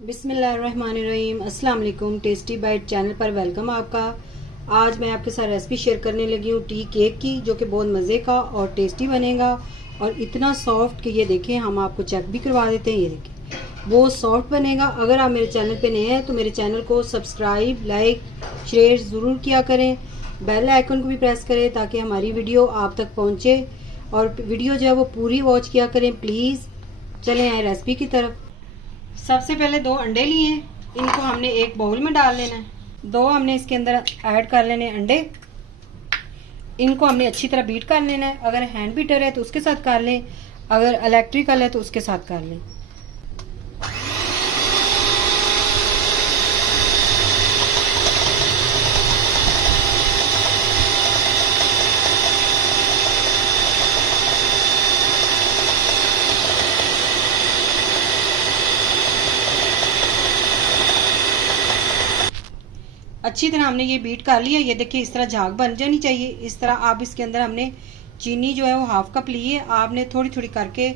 बिस्मिल्लाहिर्रहमानिर्रहीम। अस्सलाम वालेकुम। टेस्टी बाइट चैनल पर वेलकम आपका। आज मैं आपके साथ रेसिपी शेयर करने लगी हूँ टी केक की, जो कि बहुत मज़े का और टेस्टी बनेगा और इतना सॉफ्ट कि ये देखें, हम आपको चेक भी करवा देते हैं। ये देखें, बहुत सॉफ्ट बनेगा। अगर आप मेरे चैनल पे नए हैं तो मेरे चैनल को सब्सक्राइब, लाइक, शेयर ज़रूर किया करें। बेल आइकन को भी प्रेस करें ताकि हमारी वीडियो आप तक पहुँचे और वीडियो जो है वो पूरी वॉच किया करें प्लीज़। चलें आए रेसिपी की तरफ। सबसे पहले 2 अंडे लिए, इनको हमने एक बाउल में डाल लेना है। 2 हमने इसके अंदर ऐड कर लेने अंडे। इनको हमने अच्छी तरह बीट कर लेना है। अगर हैंड बीटर है तो उसके साथ कर लें, अगर इलेक्ट्रिकल है तो उसके साथ कर लें। अच्छी तरह हमने ये बीट कर लिया। ये देखिए, इस तरह झाग बन जानी चाहिए। इस तरह आप इसके अंदर हमने चीनी जो है वो हाफ कप ली है। आपने थोड़ी थोड़ी करके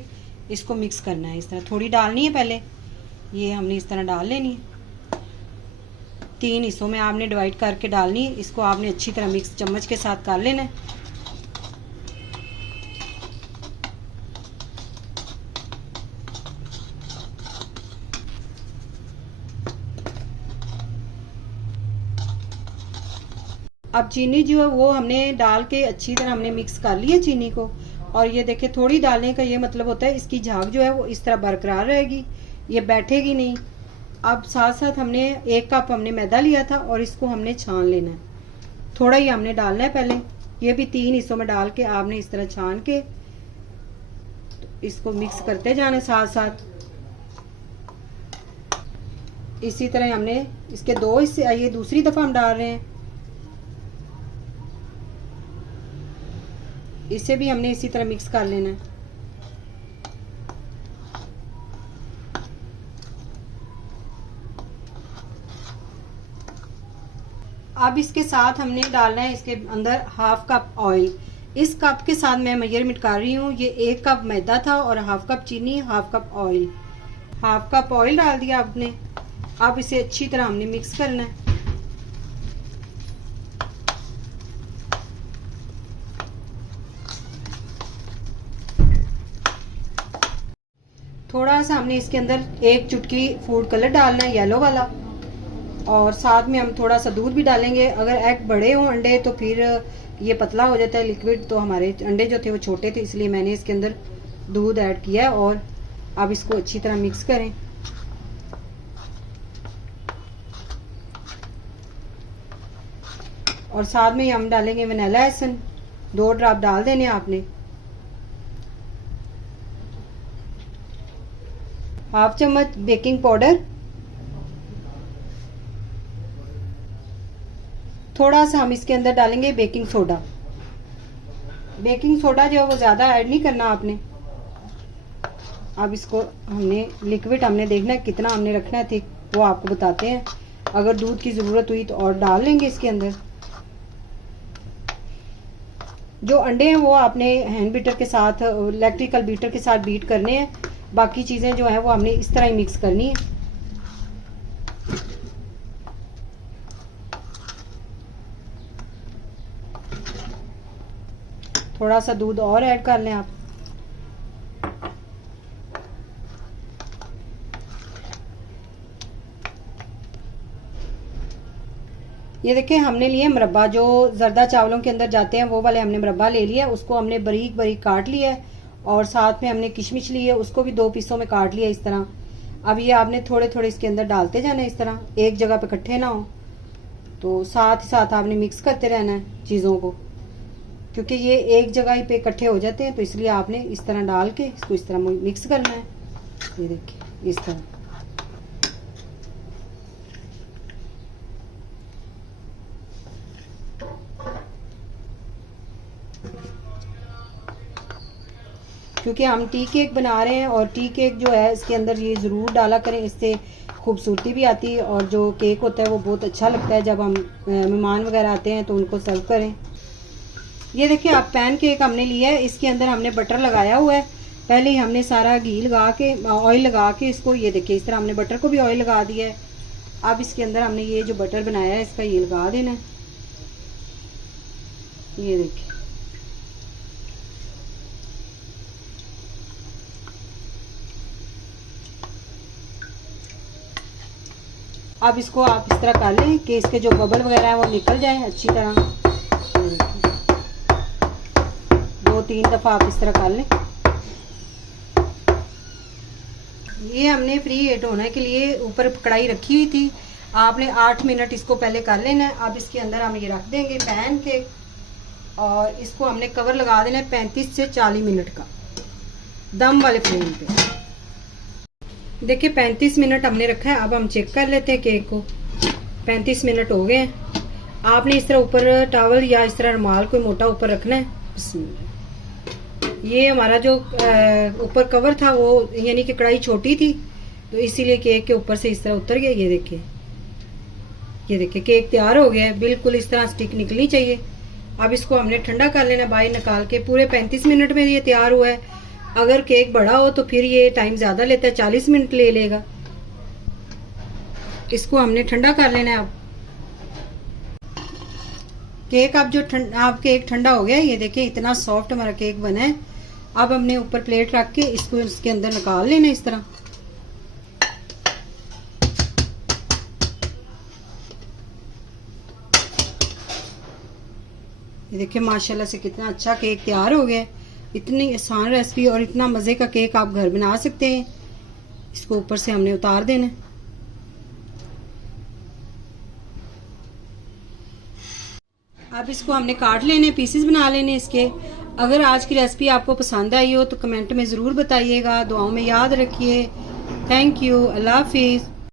इसको मिक्स करना है। इस तरह थोड़ी डालनी है पहले, ये हमने इस तरह डाल लेनी है। 3 हिस्सों में आपने डिवाइड करके डालनी है। इसको आपने अच्छी तरह मिक्स चम्मच के साथ कर लेना है। अब चीनी जो है वो हमने डाल के अच्छी तरह हमने मिक्स कर लिया चीनी को। और ये देखिए, थोड़ी डालने का ये मतलब होता है इसकी झाग जो है वो इस तरह बरकरार रहेगी, ये बैठेगी नहीं। अब साथ साथ हमने 1 कप हमने मैदा लिया था और इसको हमने छान लेना है। थोड़ा ही हमने डालना है पहले। ये भी 3 हिस्सों में डाल के आपने इस तरह छान के इसको मिक्स करते जाना साथ साथ। इसी तरह हमने इसके 2 हिस्से, ये दूसरी दफा हम डाल रहे हैं। इसे भी हमने इसी तरह मिक्स कर लेना है। अब इसके साथ हमने डालना है इसके अंदर हाफ कप ऑयल। इस कप के साथ मैं मेजरमेंट कर रही हूँ। ये 1 कप मैदा था और हाफ कप चीनी, half cup oil. Half cup oil डाल दिया आपने। अब इसे अच्छी तरह हमने मिक्स करना है। थोड़ा सा हमने इसके अंदर 1 चुटकी फूड कलर डालना है, येलो वाला। और साथ में हम थोड़ा सा दूध भी डालेंगे। अगर एग बड़े हों अंडे तो फिर ये पतला हो जाता है लिक्विड, तो हमारे अंडे जो थे वो छोटे थे, इसलिए मैंने इसके अंदर दूध ऐड किया है। और अब इसको अच्छी तरह मिक्स करें। और साथ में हम डालेंगे वनीला एसेंस। 2 ड्रॉप डाल देने आपने। हाफ चम्मच बेकिंग पाउडर। थोड़ा सा हम इसके अंदर डालेंगे बेकिंग सोडा। बेकिंग सोडा जो है वो ज्यादा ऐड नहीं करना आपने। अब इसको हमने लिक्विड हमने देखना है कितना हमने रखना है, थिक वो आपको बताते हैं। अगर दूध की जरूरत हुई तो और डाल लेंगे इसके अंदर। जो अंडे हैं वो आपने हैंड बीटर के साथ, इलेक्ट्रिकल बीटर के साथ बीट करने हैं। बाकी चीजें जो है वो हमने इस तरह ही मिक्स करनी है। थोड़ा सा दूध और ऐड कर लें आप। ये देखिए, हमने लिए मुरब्बा, जो जर्दा चावलों के अंदर जाते हैं वो वाले हमने मुरब्बा ले लिया। उसको हमने बारीक बारीक काट लिया है। और साथ में हमने किशमिश ली है, उसको भी 2 पीसों में काट लिया इस तरह। अब ये आपने थोड़े थोड़े इसके अंदर डालते जाना इस तरह, एक जगह पे इकट्ठे ना हो। तो साथ ही साथ आपने मिक्स करते रहना है चीज़ों को, क्योंकि ये एक जगह ही पे इकट्ठे हो जाते हैं। तो इसलिए आपने इस तरह डाल के इसको इस तरह मिक्स करना है। ये देखिए, इस तरह। क्योंकि हम टी केक बना रहे हैं और टी केक जो है इसके अंदर ये ज़रूर डाला करें, इससे खूबसूरती भी आती है और जो केक होता है वो बहुत अच्छा लगता है जब हम मेहमान वगैरह आते हैं तो उनको सर्व करें। ये देखिए, आप पैन केक हमने लिया है, इसके अंदर हमने बटर लगाया हुआ है। पहले ही हमने सारा घी लगा के, ऑयल लगा के इसको, ये देखिए इस तरह हमने बटर को भी ऑयल लगा दिया है। अब इसके अंदर हमने ये जो बटर बनाया है इसका ये लगा देना है। ये देखिए अब इसको आप इस तरह कर लें कि इसके जो बबल वगैरह है वो निकल जाए अच्छी तरह। 2-3 दफ़ा आप इस तरह कर लें। ये हमने प्री हीट होने के लिए ऊपर कढ़ाई रखी हुई थी, आपने 8 मिनट इसको पहले कर लेना है। अब इसके अंदर हम ये रख देंगे पैन के और इसको हमने कवर लगा देना है 35 से 40 मिनट का दम वाले फ्लेम पे। देखिए 35 मिनट हमने रखा है। अब हम चेक कर लेते हैं केक को। 35 मिनट हो गए हैं। आपने इस तरह ऊपर टॉवल या इस तरह रुमाल कोई मोटा ऊपर रखना है। ये हमारा जो ऊपर कवर था वो यानी कि कढ़ाई छोटी थी तो इसीलिए केक के ऊपर से इस तरह उतर गया। ये देखिए, ये देखिए केक तैयार हो गया है। बिल्कुल इस तरह स्टिक निकलनी चाहिए। अब इसको हमने ठंडा कर लेना बाहर निकाल के। पूरे 35 मिनट में ये तैयार हुआ है। अगर केक बड़ा हो तो फिर ये टाइम ज़्यादा लेता है, 40 मिनट ले लेगा। इसको हमने ठंडा कर लेना है। अब केक आप केक ठंडा हो गया। ये देखिए इतना सॉफ्ट हमारा केक बना है। अब हमने ऊपर प्लेट रख के इसको इसके अंदर निकाल लेना इस तरह। ये देखिए माशाल्लाह से कितना अच्छा केक तैयार हो गया है। इतनी आसान रेसिपी और इतना मज़े का केक आप घर बना सकते हैं। इसको ऊपर से हमने उतार देना। अब इसको हमने काट लेने, पीसेस बना लेने इसके। अगर आज की रेसिपी आपको पसंद आई हो तो कमेंट में ज़रूर बताइएगा। दुआओं में याद रखिए। Thank you. अल्लाह हाफिज़।